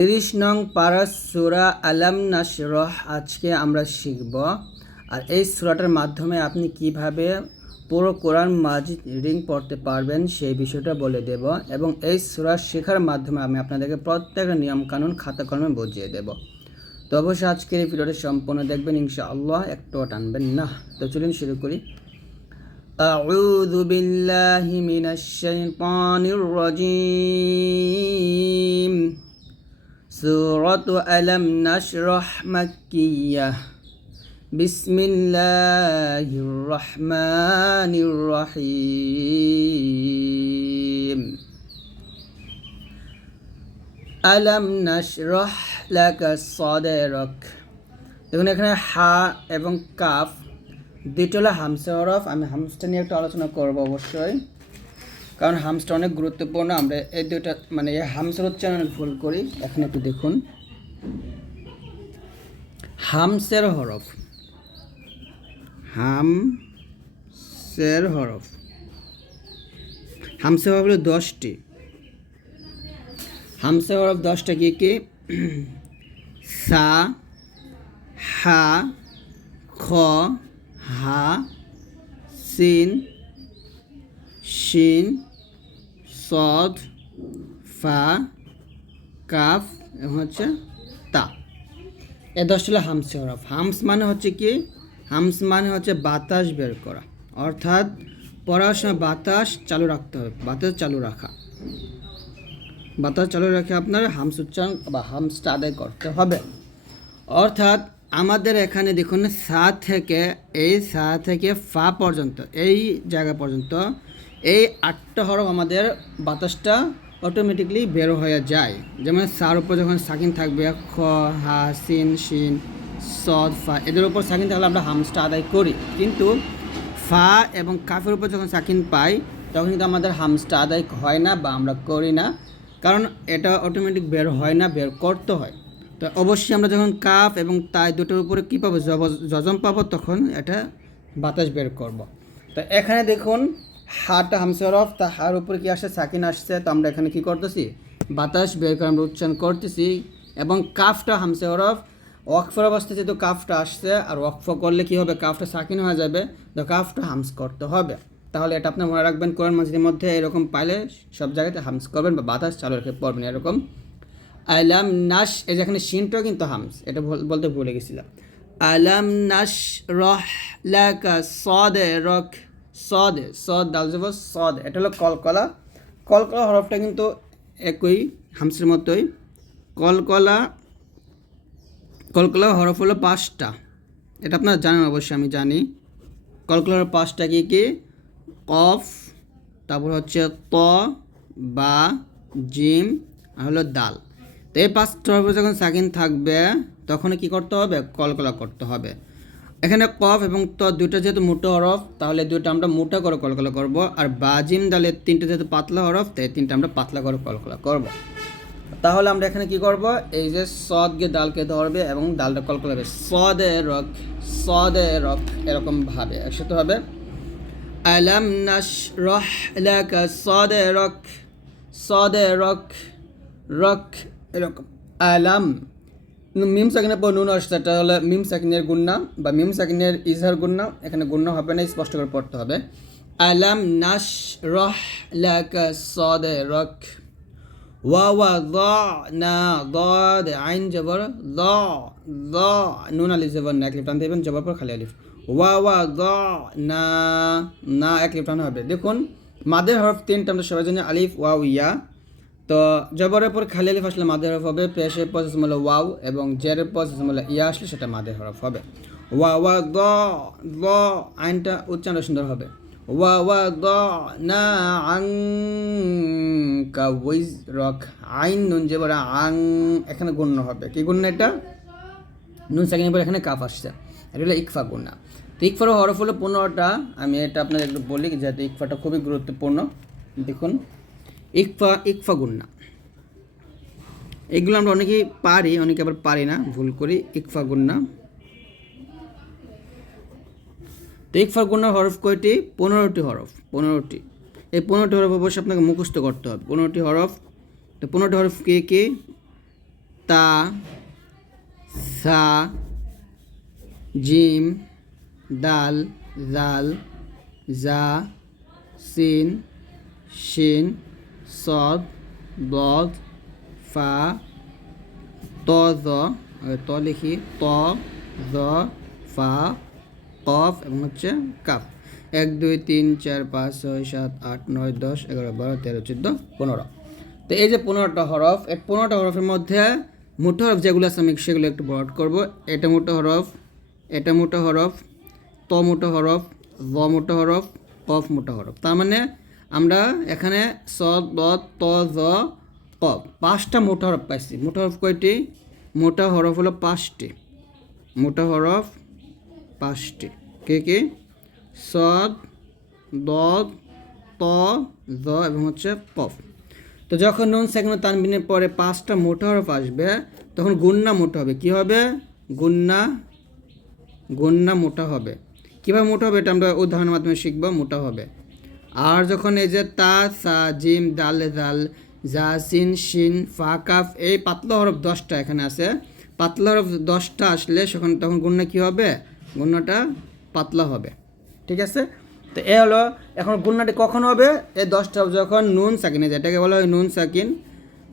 তিরিশ নং পারাস সুরা আলাম নাসরহ আজকে আমরা শিখব আর এই সুরাটার মাধ্যমে আপনি কিভাবে পুরো কোরআন মাজিদ রিডিং পড়তে পারবেন সেই বিষয়টা বলে দেব এবং এই সুরা শেখার মাধ্যমে আমি আপনাদেরকে প্রত্যেকটা নিয়মকানুন খাতা কলমে বুঝিয়ে দেব তো অবশ্যই আজকের এই ভিডিওটা সম্পূর্ণ দেখবেন ইনশাআল্লাহ একটুও টানবেন না তো চলুন শুরু করি أعوذ بالله من الشيطان الرجيم سورة ألم نشرح مكية بسم الله الرحمن الرحيم ألم نشرح لك صدرك দেখুন এখানে হা এবং কাফ দুইটা হলো হামসা হরফ আমি হামসটা নিয়ে একটু আলোচনা করব অবশ্যই কারণ হামসটা অনেক গুরুত্বপূর্ণ। আমরা এই দুইটা মানে এই হামসের উচ্চারণ ভুল করি। এখন একটু দেখুন। হামসের হরফ। হামসের হরফ। হামসের হরফ হলো দশটি। হামসের হরফ দশটা কি কি? সা, হা, খ, হা, সিন, শিন সদ, ফা, কাফ এবং হচ্ছে তা। এ দশটা হলো হামস হরফ। হামস মানে হচ্ছে কি? হামস মানে হচ্ছে বাতাস বের করা। অর্থাৎ পড়ার সময় বাতাস চালু রাখতে হবে। বাতাস চালু রাখা। বাতাস চালু রেখে আপনার হামস উচ্চারণ বা হামসটা আদায় করতে হবে। অর্থাৎ আমাদের এখানে দেখুন, সা থেকে এই সা থেকে ফা পর্যন্ত, এই জায়গা পর্যন্ত এই আটটা হরফ আমাদের বাতাসটা অটোমেটিকলি বের হয়ে যায়। যেমন সার উপর যখন সাকিন থাকবে, খ, হা, সিন, শিন, সদ, ফা, এদের উপর সাকিন থাকলে আমরা হামসটা আদায় করি। কিন্তু ফা এবং কাফের উপর যখন সাকিন পাই, তখন কিন্তু আমাদের হামসটা আদায় হয় না বা আমরা করি না। কারণ এটা অটোমেটিক বের হয় না, বের করতে হয়। তো অবশ্যই আমরা যখন কাফ এবং তাই দুটোর উপরে কী পাবো জজম পাবো, তখন এটা বাতাস বের করব। তো এখানে দেখুন হাটা হামসরফ তা হার উপরে কি আসছে সাকিন আসছে। তো আমরা এখানে কি করতেছি? বাতাস বের করে আমরা উচ্চারণ করতেছি। এবং কাফটা হামসে হরফ ওয়াকফের অবস্থা যেহেতু কাফটা আসছে, আর ওয়াকফ করলে কি হবে? কাফটা সাকিন হয়ে যাবে। তো কাফটা হামস করতে হবে। তাহলে এটা আপনি মনে রাখবেন, কোরআন মাসিদের মধ্যে এরকম পাইলে সব জায়গাতে হামস করবেন বা বাতাস চালু রেখে পড়বেন এরকম। আলাম নাস এই যেখানে শিনটাও কিন্তু হামস, এটা বল- বলতে ভুলে গেছিলাম। আলাম নাস রহ লাকা সদে রক সদে, সদ দাল যাব সদ। এটা হলো কলকলা। কলকলা হরফটা কিন্তু একই, হামসের মতোই। কলকলা কলকলা হরফ হলো পাঁচটা। এটা আপনারা জানেন, অবশ্যই আমি জানি। কলকলার পাঁচটা কি কি? কফ, তারপর হচ্ছে ত, বা, জিম, আর হলো দাল তো এই পাঁচটা হরফে যখন সাকিন থাকবে তখন কি করতে হবে? কলকলা করতে হবে। এখানে কফ এবং ত দুইটা যেহেতু মোটো হরফ, তাহলে দুইটা আমরা মোটা করে কলকলা করব। আর বাজিম দালের তিনটা যেহেতু পাতলা হরফ, তাই তিনটা আমরা পাতলা করে কলকলা করব। তাহলে আমরা এখানে কি করব? এই যে সদকে ডালকে ধরবে এবং ডালটা কলকলা হবে সদে রক সদে রক, এরকম ভাবে একসাথে হবে। আলাম নাশরাহ লাকা সাদরাক সদে রক রক, এরকম। আলাম মিম সাকিনের পর নুন আসছে, এটা হলো মিম সাকিনের গুন্না বা মিম সাকিনের ইজহার গুন্না, এখানে গুন্না হবে না, স্পষ্ট করে পড়তে হবে। আলাম নাশ রহ লাকা সদে রক ওয়া ওয়া দ না দ দে আইন জবর, দ দ, নুন আলি জবর না, এক লিফ টান জবর পর খালি আলিফ। ওয়া ওয়া দ না না, এক লিফ টান হবে। দেখুন, মাদের হরফ তিনটা আমরা সবাই জানি, আলিফ ওয়া ইয়া। তো জবরের পর খালি আলিফ আসলে মাদের হরফ হবে পেশের পর সিসম হলো ওয়াও এবং জেরের পর সিসম হলো ইয়া আসলে সেটা মাদের হরফ হবে। ওয়া ওয়া দ দ আইনটা উচ্চারণ সুন্দর হবে। ওয়া ওয়া দ না, আং, কা ওয়াইজ রক, আইন, নুন বলে আং, এখানে গণ্য হবে। কি গণ্য এটা? নুন সেকেন্ডের পর এখানে কাফ আসছে। এটা হলো ইকফা গুণা তো ইকফার হরফ হলো পনেরোটা। আমি এটা আপনাদের একটু বলি যেহেতু ইকফাটা খুবই গুরুত্বপূর্ণ। দেখুন। ইকফা ইকফা গুন্না এগুলো আমরা অনেকেই পারি, অনেকে আবার পারি না, ভুল করি ইকফা গুন্না তো ইকফার গুণার হরফ কয়টি? পনেরোটি হরফ, পনেরোটি। এই পনেরোটি হরফ অবশ্যই আপনাকে মুখস্থ করতে হবে। পনেরোটি হরফ, তো পনেরোটি হরফ কে কে? তা, সা, জিম, দাল, জাল, জা, সিন, শিন সদ বদ, ফা, ত, জ ত লিখি, ত, জ, ফা, কফ এবং হচ্ছে কাফ। এক, দুই, তিন, চার, পাঁচ, ছয়, সাত, আট, নয়, দশ, এগারো, বারো, তেরো, চোদ্দ, পনেরো। তো এই যে পনেরোটা হরফ, এই পনেরোটা হরফের মধ্যে মোটো হরফ যেগুলো আছে আমি সেগুলো একটু বড় করব। এটা মোটো হরফ, এটা মোটো হরফ, ত মোটো হরফ, জ মোটো হরফ, কফ মোটো হরফ। তার মানে আমরা এখানে স, দ, ত, জ কফ পাঁচটা মোটা হরফ পাইছি। মোটা হরফ কয়টি? মোটা হরফ হলো পাঁচটি। মোটা হরফ পাঁচটি। কে কে? সদ দদ ত, জ এবং হচ্ছে কফ তো যখন নুন সেকেন্ড তানবিনের পরে পাঁচটা মোটা হরফ আসবে, তখন গুন্না মোটা হবে। কি হবে? গুন্না গুন্না মোটা হবে। কীভাবে মোটা হবে এটা আমরা উদাহরণের মাধ্যমে শিখব। মোটা হবে। আর যখন এই যে তা, সা, জিম, দাল দাল জা সিন, শিন, ফা, কাফ, এই পাতলা হরফ দশটা এখানে আছে। পাতলা হরফ দশটা আসলে সেখানে তখন গুন্না কী হবে? গুন্নাটা পাতলা হবে। ঠিক আছে? তো এ হলো, এখন গুন্নাটি কখন হবে? এই দশটা যখন নুন, সাকিন। যে এটাকে বলা হয় নুন, সাকিন।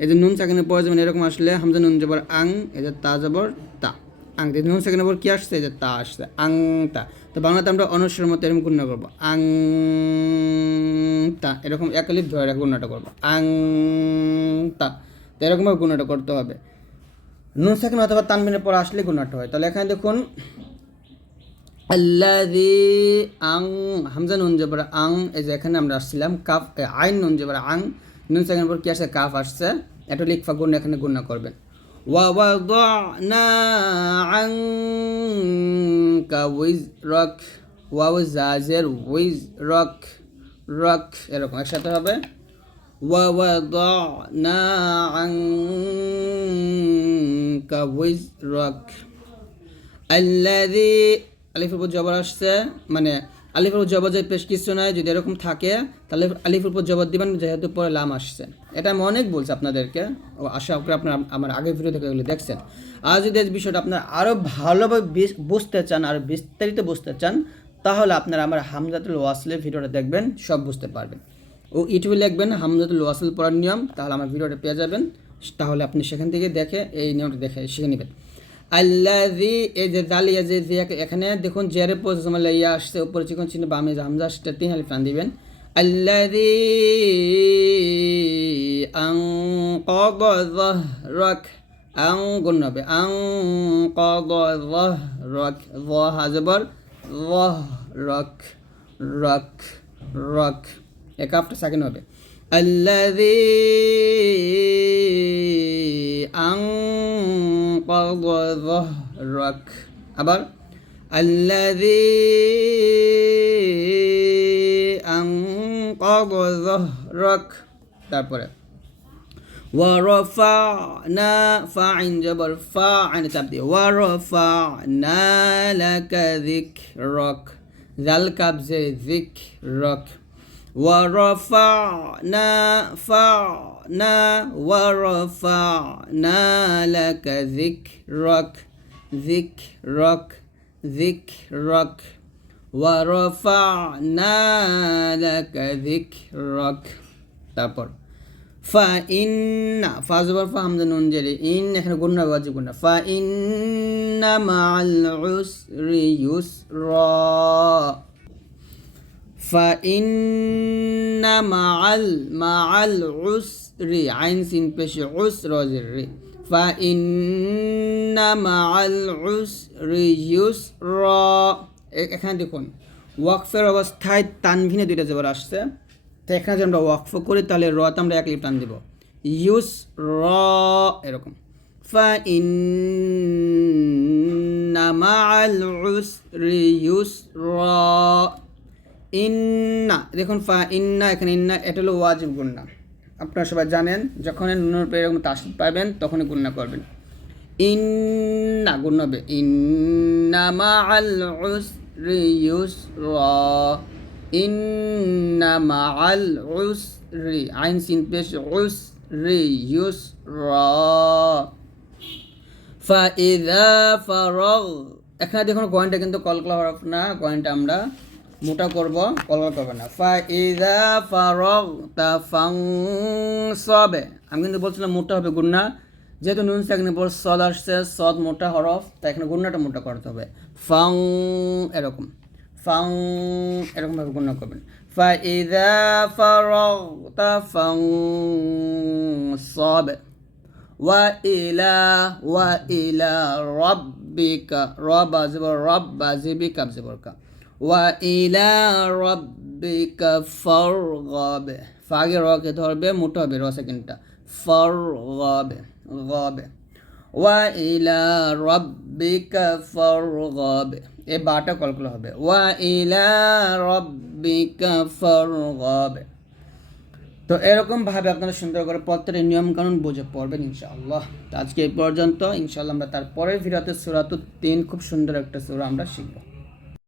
এই যে নুন, সাকিনের পরে যেমন এরকম আসলে হামজা নুন জবর আং, এই যে তা জবর তা। আং এই নুন সাকিনের পর কী আসছে? যে তা আসছে। আং তা বাংলাতে আমরা অনুস্বরের মতো এরকম গুণনা করব। আং তা এরকম একালিপ ধরে রেখে গুণনাটা করব। আং তা তো এরকমভাবে গুণনাটা করতে হবে। নুন সেকেন্ড অথবা তানবিনের পর আসলে গুণনাটা হয়। তাহলে এখানে দেখুন আল্লাদি আং, হামজা নুন জবর আং, এই যে এখানে আমরা আসছিলাম, কাফ আইন নুন জবর আং, নুন সেকেন্ড পর কি আসছে? কাফ আসছে। এটা লিখফা গুণ, এখানে গুণনা করবেন। ووضعنا عنك وزرك ওয়াও জাজের উইজরক রক এরকম একসাথে হবে ووضعنا عنك وزرك আল্লাদি আলিফের উপর জবর আসছে মানে আলিফের উপর জবর যদি পেশ কিছু নয় যদি এরকম থাকে তাহলে আলিফের উপর জবর দিবেন যেহেতু পরে লাম আসছে এটা আমি অনেক বলছি আপনাদেরকে। আশা করি আপনারা আমার আগের ভিডিও থেকে এগুলো দেখছেন। আর যদি এই বিষয়টা আপনারা আরও ভালোভাবে বুঝতে চান, আর বিস্তারিত বুঝতে চান, তাহলে আপনারা আমার হামজাতুল ওয়াসলের ভিডিওটা দেখবেন, সব বুঝতে পারবেন। ও ইউটিউবে লিখবেন হামজাতুল ওয়াসল পড়ার নিয়ম, তাহলে আমার ভিডিওটা পেয়ে যাবেন। তাহলে আপনি সেখান থেকে দেখে, এই নিয়মটা দেখে শিখে নেবেন। আল্লাজি এই যে জালিয়া যে এখানে দেখুন, জেরে পোজ জমা ইয়া আসছে, উপরে চিকন চিহ্ন, বামে হামজা আসছে তিন হালি টান দিবেন। আল্লাজি আং কদ রক আং গুণ হবে আং কদ রক ভ হাজবর রক রক রক এক আফটা সেকেন্ড হবে الذي أنقض ظهرك আবার الذي أنقض ظهرك তারপরে ورفعنا فعن جبر فعن تبدي ورفعنا لك ذكرك. ذلك قبض ذكرك. ورفعنا فعنا ورفعنا لك ذكرك. ذكرك. ذكرك. ورفعنا لك ذكرك. تبر ফা ইন্না, ফা জবর ফা হামজা নুন জেরি, ইন এখানে গুন্না ওয়াজিব গুন্না ফা ইন্না মাল উসরি ইউসরা। ফা ইন্না মাল মাল উসরি, আইন সিন পেশে উস রজের ফা ইন্না মাল উসরি ইউসরা। এখানে দেখুন, ওয়াকফের অবস্থায় তানভিনে দুইটা জবর আসছে। তো এখানে যদি আমরা ওয়াকফ করি, তাহলে রতে আমরা এক লিপ টান দেব। ইউস র, এরকম। ইন্না, দেখুন ফা ইন্না এখানে ইন্না, এটা হলো ওয়াজিব গুন্না। আপনারা সবাই জানেন, যখন নুনের পরে এরকম তাস পাবেন, তখনই গুন্না করবেন। ইন্না গুণ হবে ইন্না মা আল ইউস র। ইন্না মাআল উসরি, আইন সিন পেশ উসরি ইউসরা। ফা ইদা ফারগ, এখানে দেখুন কয়েনটা কিন্তু কলকলা হরফ না কয়েনটা আমরা মোটা করব কলকলা করবে না। ফা ইদা ফারগ, তা ফাং সবে। আমি কিন্তু বলছিলাম মোটা হবে গুন্না যেহেতু নুন সাকিনের পর সদ আসছে, সদ মোটা হরফ, তাই এখানে গুন্নাটা মোটা করতে হবে। ফাং এরকম। ফাং, এরকমভাবে গণ্য করবেন। ফাইদা ফারগতা ফাং সব। ওয়া ইলা ওয়া ইলা রব্বিকা, রব আজবর রব আজিবি কাবজবর কা। ওয়া ইলা রব্বিকা ফারগব। ফাগে রকে ধরবে মোটা হবে, র সেকেন্ডটা। ফারগব, গব। ওয়া ইলা রব্বিকা ফারগব। এ বাটা করলে হবে। ওয়া ইলা রব্বিকা ফরগবে। তো এরকম ভাবে আপনারা সুন্দর করে পত্রের নিয়ম কানুন বুঝে পড়বেন ইনশাআল্লাহ। তো আজকে এই পর্যন্ত, ইনশাআল্লাহ আমরা তারপরের ভিডিওতে সুরাতুত তিন খুব সুন্দর একটা সুরা আমরা শিখব।